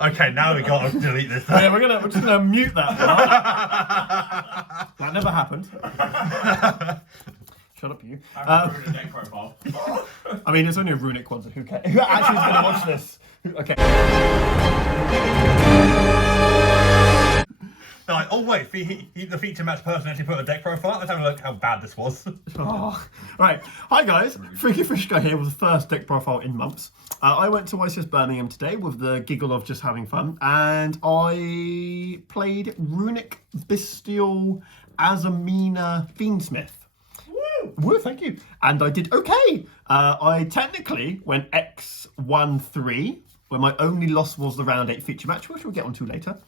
Okay, now we got to delete this. Yeah, we're just gonna mute that one. That never happened. Shut up, you. I ruined a deck profile. I mean, it's only a Runick one, so who cares? Who actually is gonna watch this? Okay. Like, oh wait, the feature match person actually put a deck profile. Let's have a look how bad this was. Oh. Right. Hi guys, Freaky Fish Guy here with the first deck profile in months. I went to YCS Birmingham today with the giggle of just having fun, and I played Runick, Bystial, Azamina, Fiend Smith. Woo, thank you. And I did okay. I technically went X-1-3, where my only loss was the round 8 feature match, which we'll get onto later.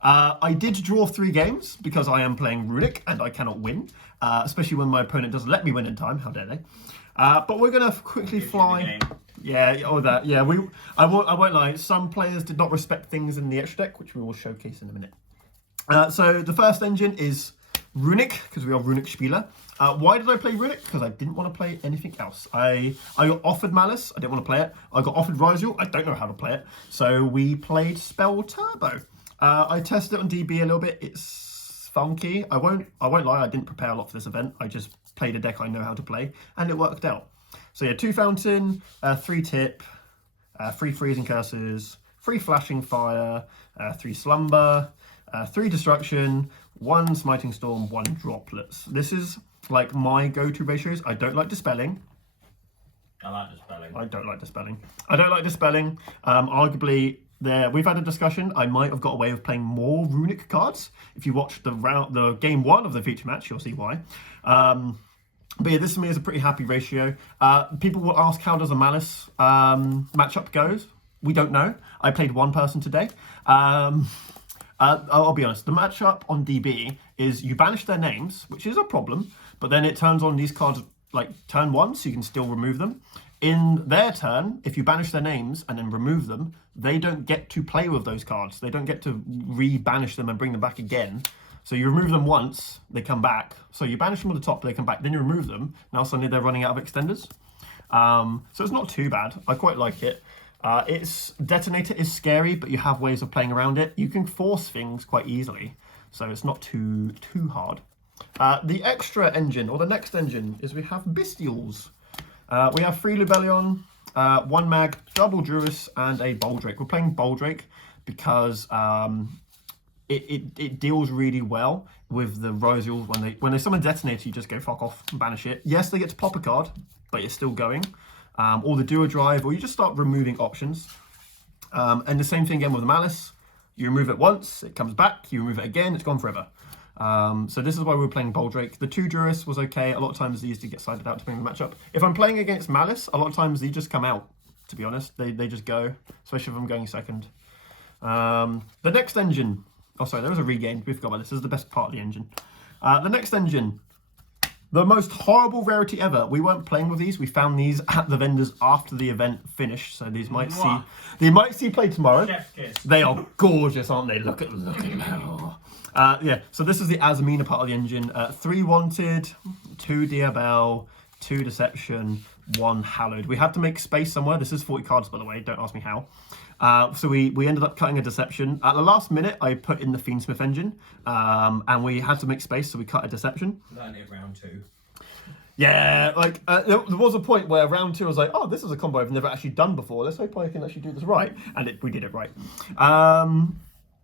I did draw 3 games because I am playing Runick and I cannot win, especially when my opponent doesn't let me win in time. How dare they? But we're gonna quickly fly. Yeah, all that. Yeah, I won't lie. Some players did not respect things in the extra deck, which we will showcase in a minute. So the first engine is Runick, because we are Runick Spieler. Why did I play Runick? Because I didn't want to play anything else. I got offered Malice, I didn't want to play it. I got offered Bystial, I don't know how to play it. So we played Spell Turbo. I tested it on DB a little bit. It's funky. I won't lie, I didn't prepare a lot for this event. I just played a deck I know how to play, and it worked out. So yeah, 2 Fountain, 3 Tip, 3 Freezing Curses, 3 Flashing Fire, 3 Slumber, 3 Destruction, 1 Smiting Storm, 1 Droplets. This is like my go-to ratios. I don't like Dispelling. I like Dispelling. I don't like Dispelling. I don't like Dispelling. Arguably, we've had a discussion. I might have got away with playing more Runick cards. If you watch the game 1 of the feature match, you'll see why. But yeah, this to me is a pretty happy ratio. People will ask, how does a Malice matchup goes? We don't know. I played 1 person today. I'll be honest, the matchup on DB is you banish their names, which is a problem, but then it turns on these cards like turn 1, so you can still remove them. In their turn, if you banish their names and then remove them, they don't get to play with those cards. They don't get to re-banish them and bring them back again. So you remove them once, they come back. So you banish them at the top, they come back, then you remove them. Now suddenly they're running out of extenders. So it's not too bad. I quite like it. Its Detonator is scary, but you have ways of playing around it. You can force things quite easily, so it's not too hard. The extra engine, or the next engine, is we have Bystials. We have 3 Lubellion, 1 Mag, double Druis, and a Boldrake. We're playing Boldrake because it deals really well with the Bystials. When they summon Detonator, you just go fuck off and banish it. Yes, they get to pop a card, but you're still going. Or the Duo Drive, or you just start removing options. And the same thing again with the Malice. You remove it once, it comes back. You remove it again, it's gone forever. So this is why we were playing Boldrake. The 2 Druis was okay. A lot of times these do get sided out depending on the matchup. If I'm playing against Malice, a lot of times these just come out, to be honest. They just go, especially if I'm going second. The next engine. Oh, sorry, there was a regain. We forgot about this. This is the best part of the engine. The next engine. The most horrible rarity ever. We weren't playing with these. We found these at the vendors after the event finished. So these might see play tomorrow. Chef's kiss. They are gorgeous, aren't they? Look at them. Yeah. So this is the Azamina part of the engine. 3 Wanted, 2 Diabel, 2 Deception, 1 Hallowed. We had to make space somewhere. This is 40 cards, by the way. Don't ask me how. So we ended up cutting a Deception. At the last minute, I put in the Fiend Smith engine, and we had to make space, so we cut a Deception. Learned it round 2. Yeah, like there was a point where round 2 I was like, oh, this is a combo I've never actually done before. Let's hope I can actually do this right, and we did it right.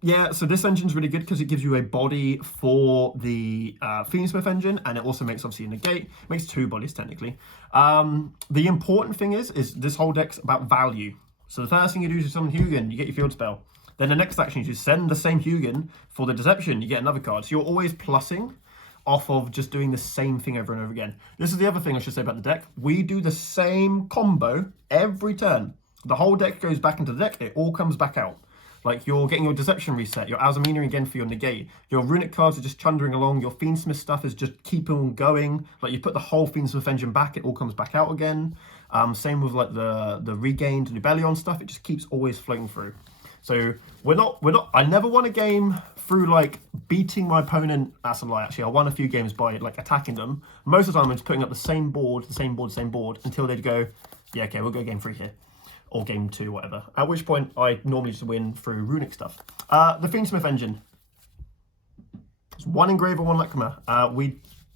Yeah, so this engine's really good because it gives you a body for the Fiend Smith engine, and it also makes obviously a negate. Makes 2 bodies technically. The important thing is this whole deck's about value. So the first thing you do is summon Hugin, you get your field spell. Then the next action is you send the same Hugin for the Deception, you get another card. So you're always plussing off of just doing the same thing over and over again. This is the other thing I should say about the deck. We do the same combo every turn. The whole deck goes back into the deck, it all comes back out. Like you're getting your Deception reset, your Azamina again for your negate, your Runick cards are just chundering along, your Fiend Smith stuff is just keeping on going. Like you put the whole Fiend Smith engine back, it all comes back out again. Same with like the regained Lubellion stuff, it just keeps always floating through. So I never won a game through like beating my opponent. That's a lie, actually. I won a few games by like attacking them. Most of the time I'm just putting up the same board until they'd go, yeah, okay, we'll go game 3 here. or game 2, whatever. At which point I normally just win through Runick stuff. The Fiend Smith engine. It's 1 engraver, 1 lacrima.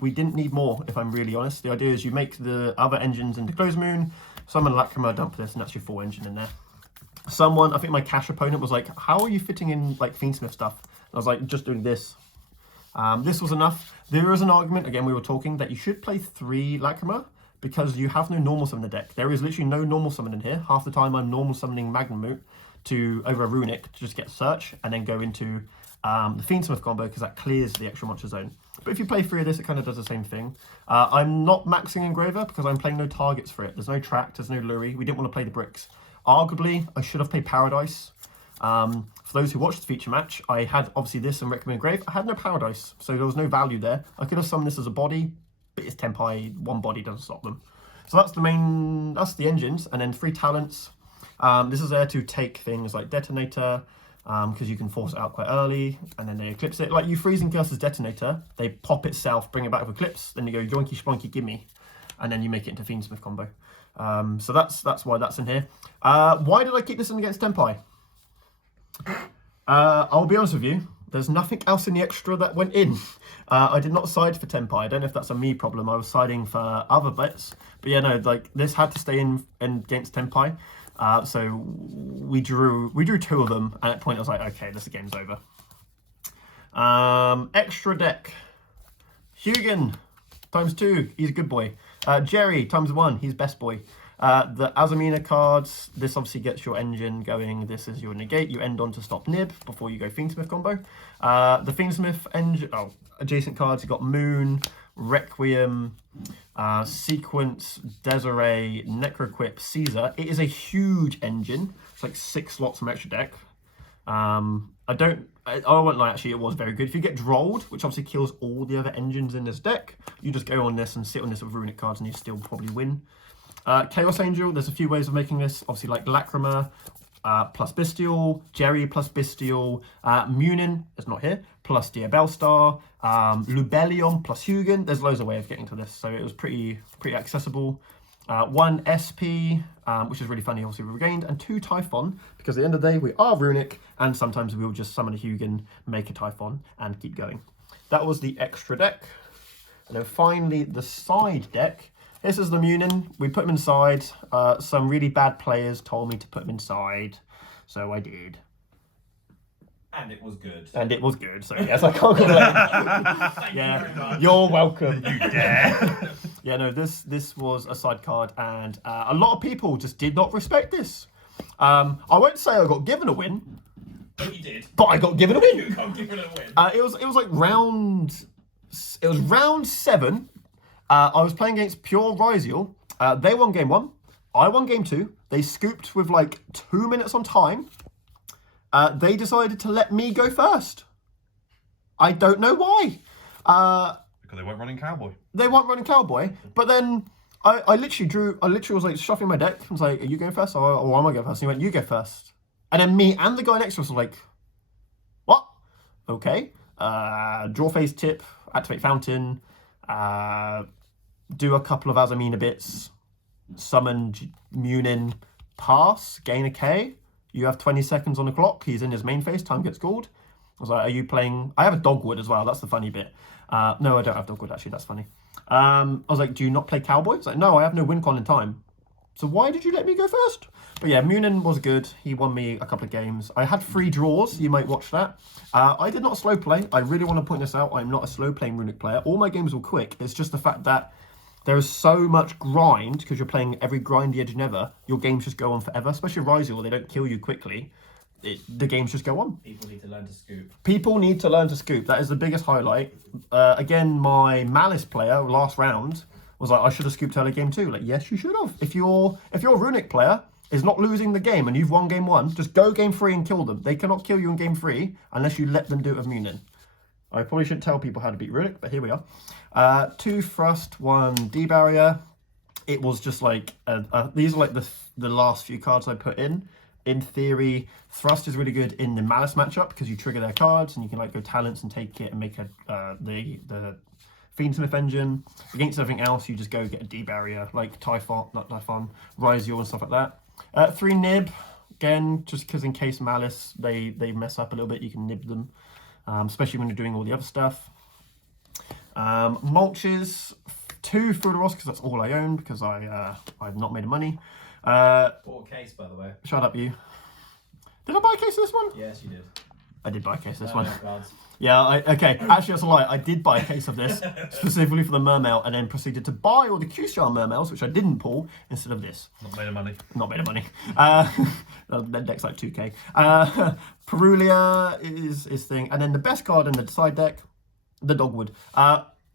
We didn't need more, if I'm really honest. The idea is you make the other engines into Close Moon, summon lacrima, dump this, and that's your 4 engine in there. Someone, I think my cash opponent was like, how are you fitting in like Fiendsmith stuff? And I was like, just doing this. This was enough. There is an argument, again, we were talking, that you should play 3 lacrima because you have no normal summon in the deck. There is literally no normal summon in here. Half the time I'm normal summoning Magnamute over a Runick to just get search and then go into the Fiendsmith combo because that clears the extra monster zone. But if you play 3 of this, it kind of does the same thing. I'm not maxing Engraver because I'm playing no targets for it. There's no track, there's no Lurie. We didn't want to play the bricks. Arguably, I should have played Paradise. For those who watched the feature match, I had obviously this and Recommend Engrave. I had no Paradise, so there was no value there. I could have summoned this as a body, but it's Tempai, 1 body doesn't stop them. So that's the engines, and then 3 talents. This is there to take things like Detonator, because you can force it out quite early, and then they eclipse it. Like you freezing Curse's Detonator, they pop itself, bring it back with Eclipse, then you go yoinky splunky gimme, and then you make it into Fiendsmith combo. So that's why that's in here. Why did I keep this in against Tempai? I'll be honest with you, there's nothing else in the extra that went in. I did not side for Tempai. I don't know if that's a me problem. I was siding for other bets. But yeah, no, like this had to stay in against Tempai. So we drew 2 of them, and at that point I was like, okay, this game's over. Extra deck. Hugin, ×2, he's a good boy. Jerry, ×1, he's best boy. The Azamina cards, this obviously gets your engine going. This is your negate. You end on to stop Nib before you go Fiendsmith combo. The Fiendsmith engine, adjacent cards, you got Moon, Requiem, Sequence, Desiree, Necroquip, Caesar. It is a huge engine. It's like 6 slots from extra deck. I won't lie, actually, it was very good. If you get Drolled, which obviously kills all the other engines in this deck, you just go on this and sit on this with Runick cards and you still probably win. Chaos Angel, there's a few ways of making this. Obviously, like Lacrima plus Bystial, Jerry plus Bystial, Munin is not here, plus Diabellstar, Lubellion plus Hugin. There's loads of ways of getting to this, so it was pretty accessible. 1 SP, which is really funny, obviously we regained, and 2 Typhon, because at the end of the day, we are Runick, and sometimes we'll just summon a Hugin, make a Typhon, and keep going. That was the extra deck. And then finally, the side deck. This is the Munin. We put him inside. Some really bad players told me to put him inside, so I did. And it was good. And it was good, so yes, I can't complain. Thank Yeah, you very much. you're welcome. You dare. Yeah, no, this was a side card, and a lot of people just did not respect this. I won't say I got given a win, But you did. but I got given a win. You can't give it a win. It was like round 7. I was playing against Pure Ryziel. They won game 1. I won game 2. They scooped with like 2 minutes on time. They decided to let me go first. I don't know why. Because they weren't running Cowboy. They weren't running Cowboy, but then I literally was like shuffling my deck. I was like, are you going first? Or am I going first? And he went, you go first. And then me and the guy next to us were like, what? Okay. Draw phase tip, activate fountain, do a couple of Azamina bits, summon Munin, pass, gain a K. You have 20 seconds on the clock. He's in his main phase. Time gets called. I was like, are you playing? I have a Dogwood as well. That's the funny bit. No, I don't have Dogwood, actually. That's funny. I was like, do you not play Cowboy? It's like, no, I have no win con in time. So why did you let me go first? But yeah, Munin was good. He won me a couple of games. I had 3 draws. You might watch that. I did not slow play. I really want to point this out. I'm not a slow playing Runick player. All my games were quick. It's just the fact that there is so much grind because you're playing every grindy edge never. Your games just go on forever, especially Ryziel. They don't kill you quickly. The games just go on. People need to learn to scoop. People need to learn to scoop. That is the biggest highlight. Again, my Malice player last round was like, I should have scooped early game 2. Like, yes, you should have. If your Runick player is not losing the game and you've won game 1, just go game 3 and kill them. They cannot kill you in game 3 unless you let them do it with Munin. I probably shouldn't tell people how to beat Runick, but here we are. 2 Thrust, 1 D-Barrier. It was just like, these are like the last few cards I put in. In theory, Thrust is really good in the Malice matchup because you trigger their cards and you can like go talents and take it and make the Fiend Smith engine. Against everything else, you just go get a D-Barrier, like Typhon, not Typhon, Ryziel and stuff like that. 3 nib, again, just because in case Malice, they mess up a little bit, you can nib them, especially when you're doing all the other stuff. Mulches, 2 Fruiteros, because that's all I own, because I've not made money. Bought a case, by the way. Shut up, you. Did I buy a case of this one? Yes, you did. I did buy a case of this No, one. no cards. Yeah, okay. Actually, that's a lie. I did buy a case of this specifically for the Mermail, and then proceeded to buy all the Q-Star Mermails, which I didn't pull, instead of this. Not made of money. Not made of money. That deck's like 2k. Perulia is thing, and then the best card in the side deck, the Dogwood.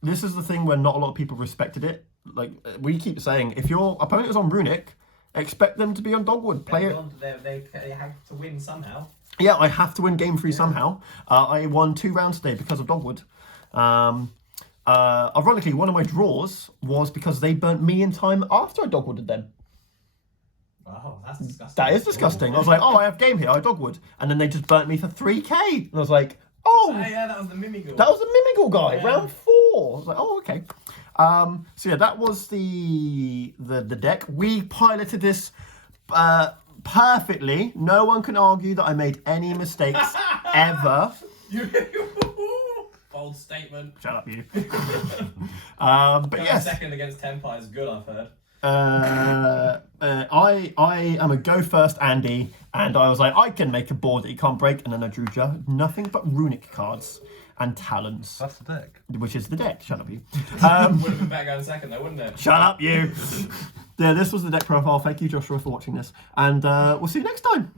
This is the thing where not a lot of people respected it. Like we keep saying, if your opponent is on Runick, expect them to be on Dogwood. Play it. They have to win somehow. Yeah, I have to win game 3 somehow. I won 2 rounds today because of Dogwood. Ironically, one of my draws was because they burnt me in time after I Dogwooded them. Oh, that's disgusting. That is disgusting. I was like, oh, I have game here, I Dogwood. And then they just burnt me for 3k. And I was like, oh. Yeah, that was the Mimigal. That was the Mimigal guy, Yeah. round 4. I was like, oh, okay. So yeah, that was the deck. We piloted this perfectly. No one can argue that I made any mistakes ever. Bold statement. Shut up, you. But Going yes, second against Tenpai is good, I've heard. I am a go first Andy, and I was like, I can make a board that you can't break, and then I drew nothing but Runick cards and Talons, That's the deck. which is the deck. Shut up, you. Would have been better going second though, wouldn't it? Shut up, you. Yeah, this was the deck profile. Thank you, Joshua, for watching this, and we'll see you next time.